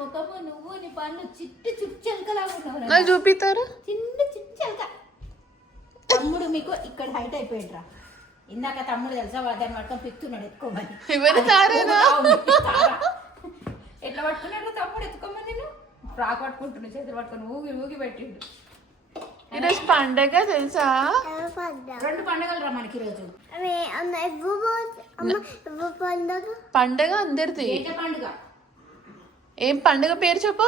ముఖము నువ్వు నీ పళ్ళు చిట్టు చిలకలాగా ఉన్నావు. నాకు చూపిస్తారా? చిన్న చిట్టు చిలక. తమ్ముడు మీకు ఇక్కడ హైట్ అయిపోయిండ్రా. ఇందాక తమ్ముడు తెలుసా దాన్ని పట్టుకొని పిక్తున్నాడు ఎత్తుకోమని. ఎట్లా పట్టుకున్నాడు తమ్ముడు ఎత్తుకోమని? నేను ఫ్రాక్ పట్టుకుంటున్నా, చేతులు పట్టుకొని ఊగి ఊగి పెట్టిండు. ఈరోజు పండగ తెలుసా? 2 పండుగలు రా మనకి ఈరోజు. పండగ అందరిది. పండుగ ఏం పండుగ పేరు చెప్పు?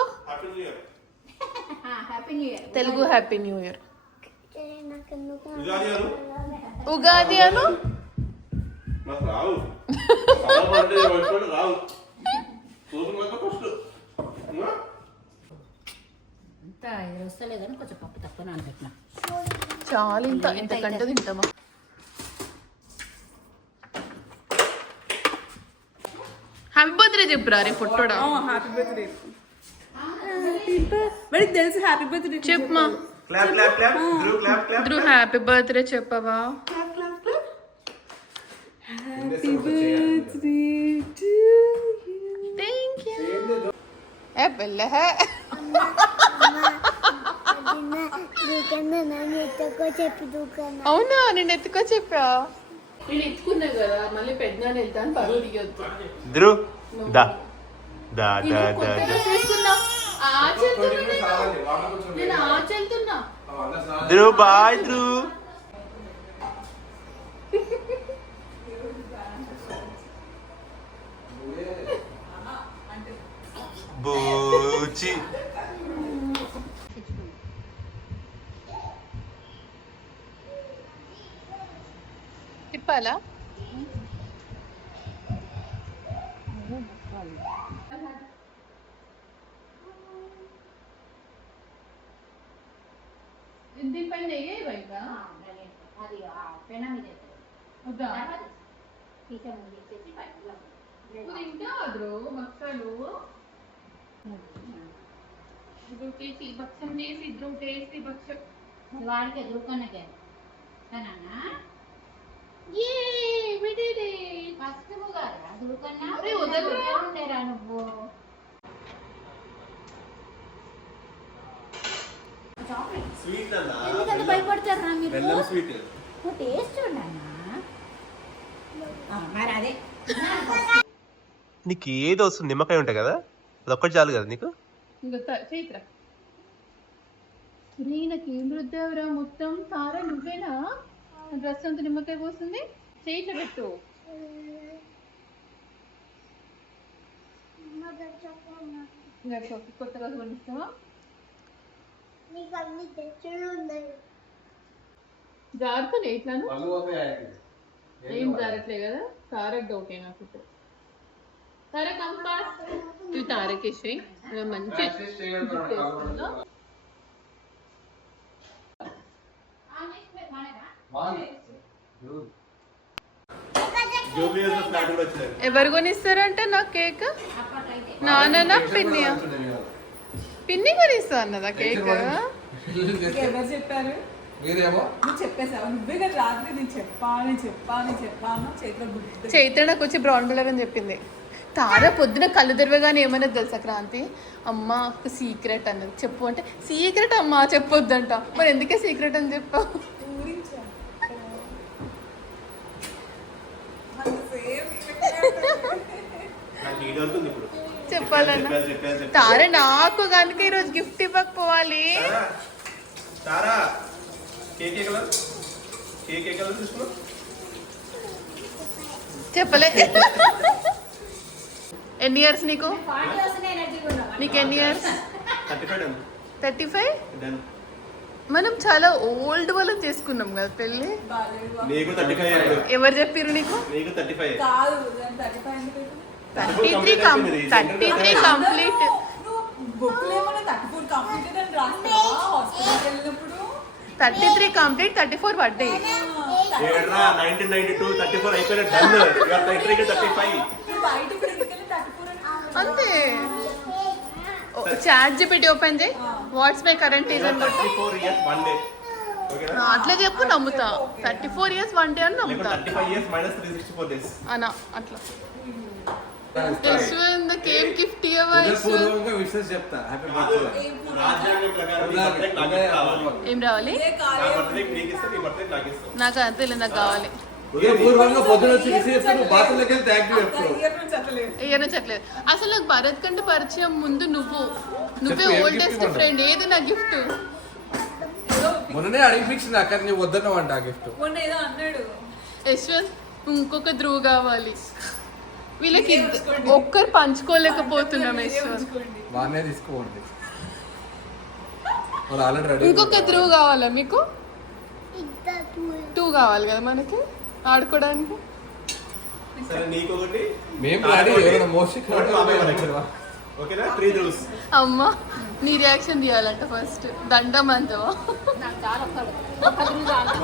Happy new year. Telugu happy new year. Ugadi అను. వస్తలేదని కొంచెం పప్పు తక్కువ నానబెట్టినా. చాలా ఇంత కంటే తింటామా? హ్యాపీ బర్త్డే చెప్పురా రే పొట్టోడా. హ్యాపీ బర్త్డే తెలుసు. హ్యాపీ బర్త్డే చెప్పమా. ధ్రువ్ హ్యాపీ బర్త్డే చెప్పవా? Happy birthday to you. Thank you. ఏ బెల్ల హే. అవునా? నేను ఎత్తుకో చెప్పా. నేను ఎత్తుకున్నా కదా, మళ్ళీ పెద్దనాన్న వెళ్తాను పరువు దిగొద్దు. ధ్రువ్ దా దా దా దా. నేను ఆచెళ్తున్నా. ధ్రువ్ బాయ్ ధ్రువ్. బూచి. తిప్పాలా? దీనిపైన నెయ్యేవైగా అది పెన మీద వద్దా? తీసేసి తింటారు భక్షాలు. భక్షం చేసి ఇద్దరు చేసి భక్షం వాడికి ఎదుర్కొన్నకే సరేనా? ఫస్ట్ ఎదుర్కొన్నా ఉండేరా నువ్వు. ఎందుకంత భయపడతారా మీరు? టేస్ట్ ఉండన్నా మరి అదే. నీకు ఏది వస్తుంది? నిమ్మకాయ ఉంటాయి కదా, అదొక్కటి చాలు కదా నీకు. చైత్ర నాకేం రుద్దావురా మొత్తం? తారా నువ్వేనా డ్రెస్ అంతా నిమ్మకాయ పోస్తుంది? చైత్ర పెట్టు. కొత్త రోజు కొనిస్తావా? జారుతుంది ఎట్లాను? ఏం జారట్లే కదా. తారక్ డౌట్ నాకు. తారక్ కంపాస్ ఇవి తారకేసి మంచి ఎవరు కొనిస్తారంట నాకు కేక్? నాన్న పిన్నియా? పిన్ని కొనిస్తా అన్నదా కేక్? ఎవరు చెప్పారు? నువ్వు చెప్పేసావు. నువ్వే కదా రాత్రి నేను చెప్పాను చేతిలో గుర్తు. చైత్ర నాకు వచ్చి బ్రౌన్ కలర్ అని చెప్పింది. తార పొద్దున కళ్ళు తెరవగానే ఏమన్నది తెలుసా క్రాంతి? అమ్మ ఒక సీక్రెట్ అన్నది. చెప్పు అంటే సీక్రెట్ అమ్మా చెప్పొద్దంట. మరి ఎందుకే సీక్రెట్ అని చెప్పావు? చెప్పాలన్నా తార నాకు కనుక ఈరోజు గిఫ్ట్ ఇవ్వకపోవాలి. చెప్పలే. ఎన్ని ఇయర్స్ నీకు? నీకు ఎన్ని ఇయర్స్? 35. మనం చాలా ఓల్డ్ వాళ్ళని చేసుకున్నాం కదా పెళ్ళి. ఎవరు చెప్పారు నీకు? 33 కంప్లీట్. 33 కంప్లీట్ 34 పడ్డాయి. 1992 34 అయిపోయిన డన్. You are 35. అంతే. చాట్ జీపీటీ ఓపెన్ చేయి. వాట్స్ మై కరెంట్ ఏజ్ అని కొట్టు. 34 years 1 day. అట్లా చెప్పు నమ్ముతా. 34 years 1 day అని నమ్ముతా. 35 years minus 364 days అనా అట్లా. యశ్వంత్ కేమ్ గిఫ్ట్ ఇవ్వవా? విషెస్ చెప్తా హ్యాపీ బర్త్డే. రాజ్యాంగం ప్రకారం నీ బర్త్డేకి నాకు gift రావాలి. ఏం రావాలి? నా బర్త్డేకి నీకు ఇస్తే నీ బర్త్డేకి నాకు ఇస్తావు. నాకు అంతే లేదు, నాకు కావాలి. పూర్వంగా పొద్దున వచ్చి విషయం చెప్తే నువ్వు బాత్రూంలోకి వెళ్తే యాక్టివ్ చెప్తావు. ఏమైనా చెప్పలేదు. అసలు నాకు భరత్ కంటే పరిచయం ముందు నువ్వే చెప్పు, ఏం ఓల్డెస్ట్ gift ఫ్రెండ్. ఏది నా గిఫ్ట్? మొన్ననే అడిగిపించింది అక్కడ, నువ్వు వద్దన్నావంట ఆ గిఫ్ట్. మొన్న ఏదో అన్నాడు యశ్వంత్ ఇంకొక ధ్రువ్ కావాలి. వీళ్ళకి ఒక్కరు పంచుకోలేకపోతున్నాం యశ్వంత్. బాగానే తీసుకోండి, వాళ్ళు ఆల్రెడీ రెడీ. ఇంకొక ధ్రువ్ కావాలా మీకు? 2 కావాలి కదా మనకి ఆడుకోవడానికి. సరే నీకొకటి, మేము రెడీ. ఎవరైనా మోస్ట్ ఓకేనా? 3 ధ్రువ్స్. అమ్మ నీ రియాక్షన్ తీయాలంట ఫస్ట్. దండం అంతవా? నాకు చాలా ఒక్కడు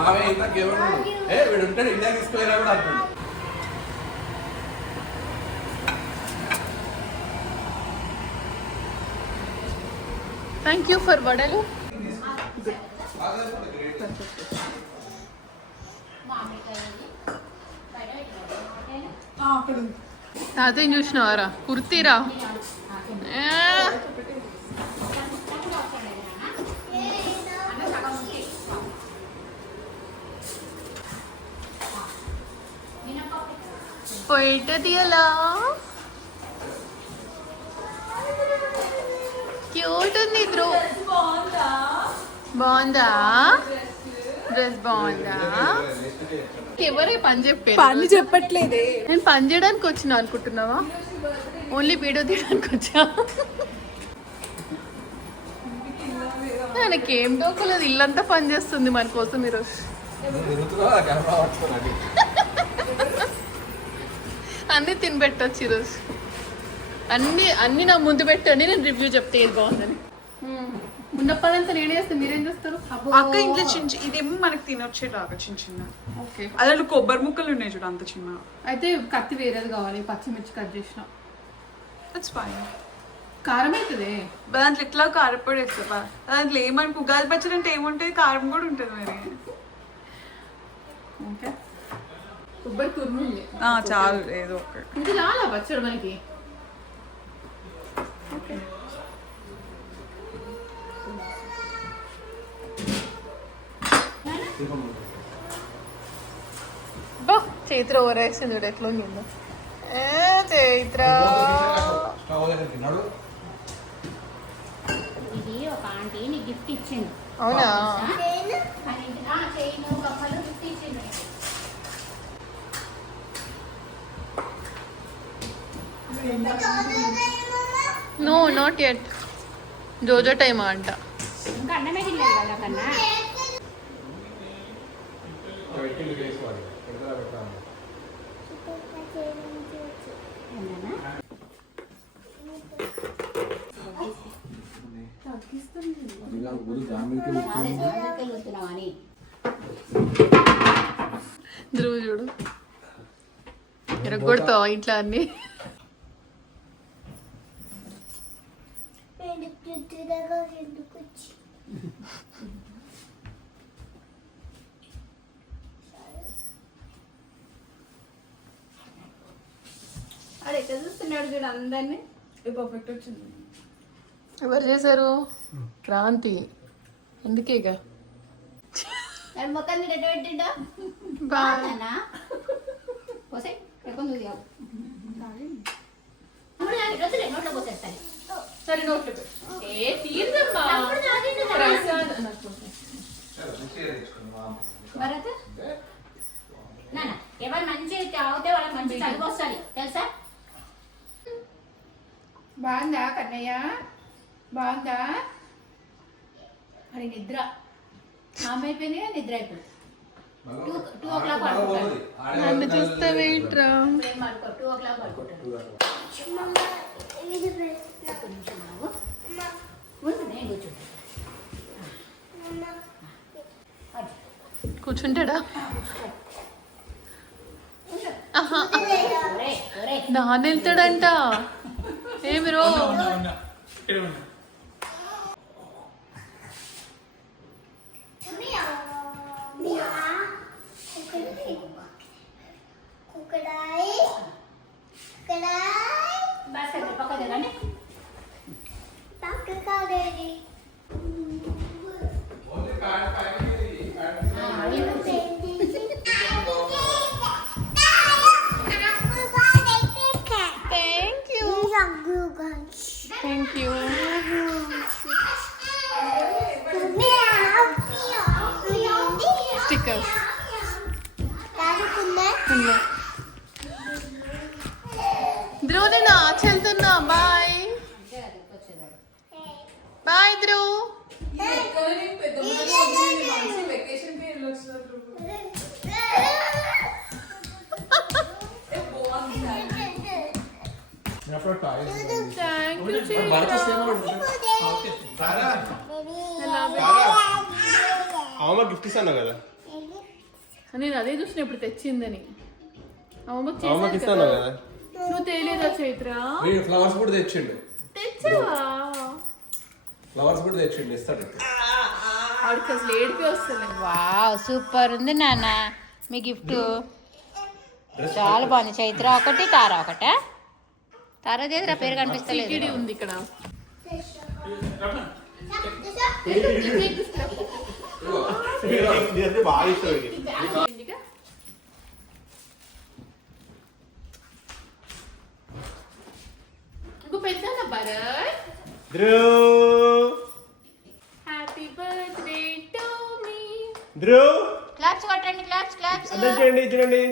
మావే ఇందాక ఎవరు వీడు ఉంటాడు, ఇండియా తీసుకుపోయినా కూడా అంటాడు. థ్యాంక్ యూ ఫర్ వడలు. అక్కడ తాతయ్య చూసినవారా? కుర్తీరా? పోయిటది అలా క్యూట్ ఉంది. ధ్రువ్ బాగుందా? డ్రెస్ బాగుందా? ఎవరే పని చెప్పారు? పని చెప్పట్లేదే. నేను పని చేయడానికి వచ్చినా అనుకుంటున్నావా? ఓన్లీ వీడియో తీయడానికి వచ్చా. నాకేం డోకలేదు, ఇల్లంతా పని చేస్తుంది మన కోసం ఈరోజు. అన్నీ తినబెట్టచ్చు ఈరోజు. అన్ని నా ముందు పెట్టని నేను రివ్యూ చెప్తే ఏది బాగుందని. ఉన్నప్పటింతా నేనే చేస్తే మీరేం చేస్తారు? అక్క ఇంట్లో చిన్న ఇదేమో మనకి తినొచ్చేలాగా చిన్న చిన్న. ఓకే, అదే కొబ్బరి ముక్కలు ఉన్నాయి చూడు, అంత చిన్న. అయితే కత్తి వేరేది కావాలి. పచ్చిమిర్చి కట్ చేసిన. That's fine. కారం అవుతుంది. దాంట్లో ఎట్లా కారపొడి వేస్తా. దాంట్లో ఏమని ఉగాది పచ్చడి అంటే ఏముంటుంది? కారం కూడా ఉంటుంది మరి. ఓకే, కొబ్బరి తురుము ఉంది చాలు, ఏదో ఒకటి. ఇది చాలా పచ్చడి మనకి. ఓకే, బా చైత్ర ఓవర్ యాక్షన్ చూడు ఎట్లా ఉందో. చైత్ర ఇది ఒక ఆంటీ నీకు గిఫ్ట్ ఇచ్చిండు. అవునా? చైన్ కమ్మలు గిఫ్ట్ ఇచ్చిండు. No not yet. జోజో టైమా అంట. ఇంకా అన్నమే తినలేదు కదా కన్నా. ధ్రువ్ చూడు ఎరగొడతావా ఇంట్లో అన్ని. అదే ఎక్కడ చూస్తున్నాడు చూడు అందరినీ. పర్ఫెక్ట్ వచ్చింది. ఎవరు చేశారు? క్రాంతి. అందుకేగా మొక్కని రెడ్డి పెట్టిండా బాగా. పోసే ఎక్కడ నువ్వు తినవు. నోట్లో పోసేస్తాను. సరే నోట్లో ఏ తీర్దమ్మా ప్రసాద్. భరత్ నాన్న ఎవరు మంచి తాగితే వాళ్ళకి మంచి చదువు వస్తుంది తెలుసా? బాగుందా కన్నయ్య? బాగుందా? మరి నిద్ర ఆమె అయిపోయింది కదా, నిద్ర అయిపోయింది. 2 o'clock పడుకుంటాడు. నన్ను చూస్తే వెయిట్రా. ఏం పడుకో 2 o'clock పడుకుంటాడు. నేను కూర్చుంటాడా? నాన్న వెళ్తాడంట. ఏమి రో థ్యాంక్ యూ స్టిక్కర్స్ ధ్రువ్ నేను ఆచ వెళ్తున్నా bye bye Dhruv thank you అమ్మ గిఫ్ట్ ఇస్తాను కదా. నేను అదే చూసిన ఇప్పుడు తెచ్చిందని అమ్మమ్మకి అమ్మకి చేశాను ఇస్తాను కదా. కదా. నువ్వు తెలియదా చైత్ర వీడు ఫ్లవర్స్ కూడా తెచ్చిండు. తెచ్చావా ఫ్లవర్స్ కూడా తెచ్చిండు, ఇస్తాడు. ఆడికి అసలు ఏడిపి వస్తలేదు. వావ్ సూపర్ ఉంది నాన్న మీ గిఫ్ట్. చాలా బాగుంది. చైత్ర ఒకటి, తార ఒకటే. తార చేతిరా పేరు కనిపిస్తలేదు. సిగిడి ఉంది ఇక్కడ. ఇదంటే బాగా ఇష్టం ఇది. ఇంకో పెద్ద Bharat Dhruv happy birthday to me. Dhruv claps కొట్టండి, క్లాప్స్ క్లాప్స్. అర్థం చేయండి, చూడండి.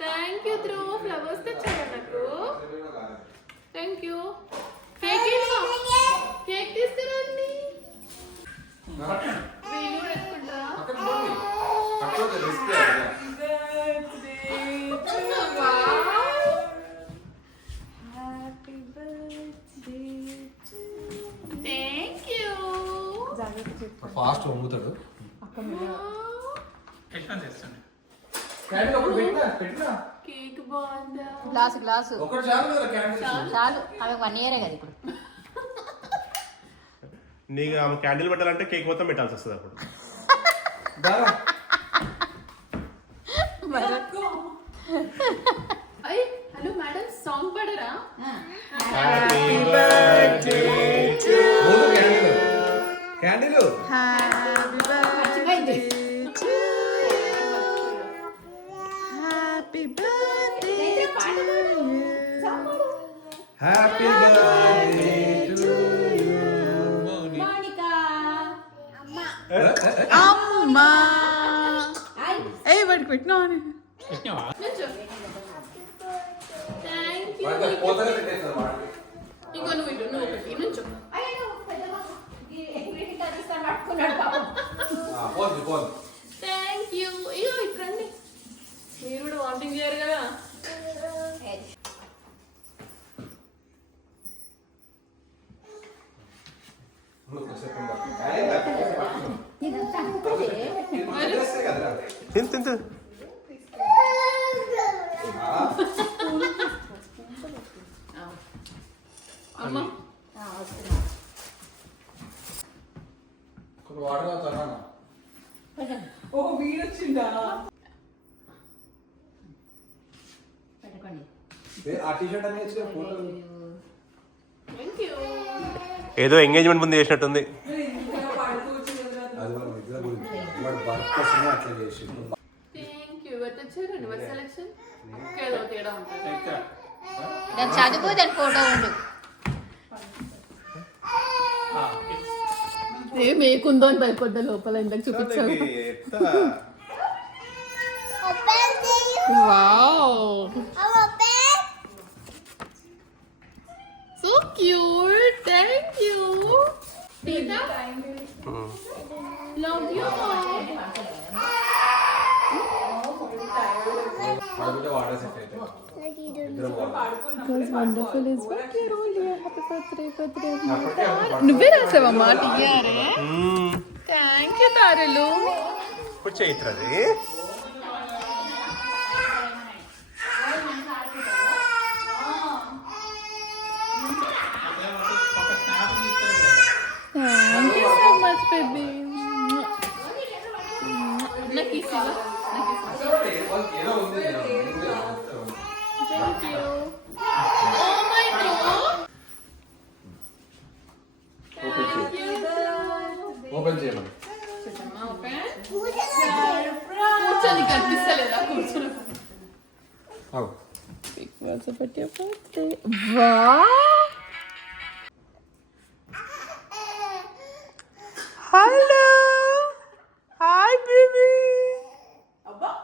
థ్యాంక్ యూ ధ్రువ్ ఫ్లవర్స్ తెచ్చారా నాకు. Thank you. కేక్ కేక్ తీసుకురండి. వీళ్ళు వేసుకుంటారా. Thank you. ఫాస్ట్ వంగుతాడు. కేక్ బాగుందా. గ్లాసు గ్లాసు ఒకటి చాలు కదా క్యాండిల్. చాలు. ఆమె 1 year కదా ఇప్పుడు. నీకు ఆమె క్యాండిల్ పెట్టాలంటే కేక్ మొత్తం పెట్టాల్సి వస్తుంది అప్పుడు. అయ్యి హలో మేడం సాంగ్ పాడరా. Happy birthday candle. Happy birthday to happy birthday happy birthday to Monica. అమ్మా. ఏ వాడికి పెట్టినా థ్యాంక్ యూ. పోతనే పెట్టేస్తాడు వాడు. ఇంకో నువ్వు ఇటు నువ్వు ఒకటి నుంచో. అయ్యో పెద్దమ్మ గ్రీటింగ్ కార్డ్ ఇస్తాను పట్టుకున్నాడు పాపం. పోదు పోదు. Thank you. అయ్యో ఇక్కడ రండి. మీరు కూడా వామిటింగ్ చేయరు కదా. తిను తిను తిను. అమ్మ వాటర్ అవుతారా. ఓ వీడు వచ్చిందా. పెట్టుకోండి. ఆ టీషర్ట్ అనేది ఫోటో. Thank you. ఏదో ఎంగేజ్మెంట్ ముందు చేసినట్టుంది. అది వాళ్ళ నిద్ర గురించి వాడు వర్క్ కోసమే అట్లా చేసిండు. Thank you. ఎవరు తెచ్చారు యువర్ సెలెక్షన్. ఏదో తేడా ఉంటుంది. దాని చదువు దాని ఫోటో ఉండు. మేకుందో అని భయపడ్డా లోపల ఇందాక చూపించాను. Wow so cute. Thank you. Tina love you. వాడుకుంటే వాటర్ సెట్ అయితే నువ్వే రాసావమ్మా టీఆర్. థ్యాంక్ యూ తారలు. ఇప్పుడు చైత్రది. Thank you so much baby. నాకు ఇస్తా. ఏదో ఉంది. Thank you. Oh my God. Open చేయమని. కూర్చొని కనిపిస్తలేదా కూర్చొని అవు. వావ్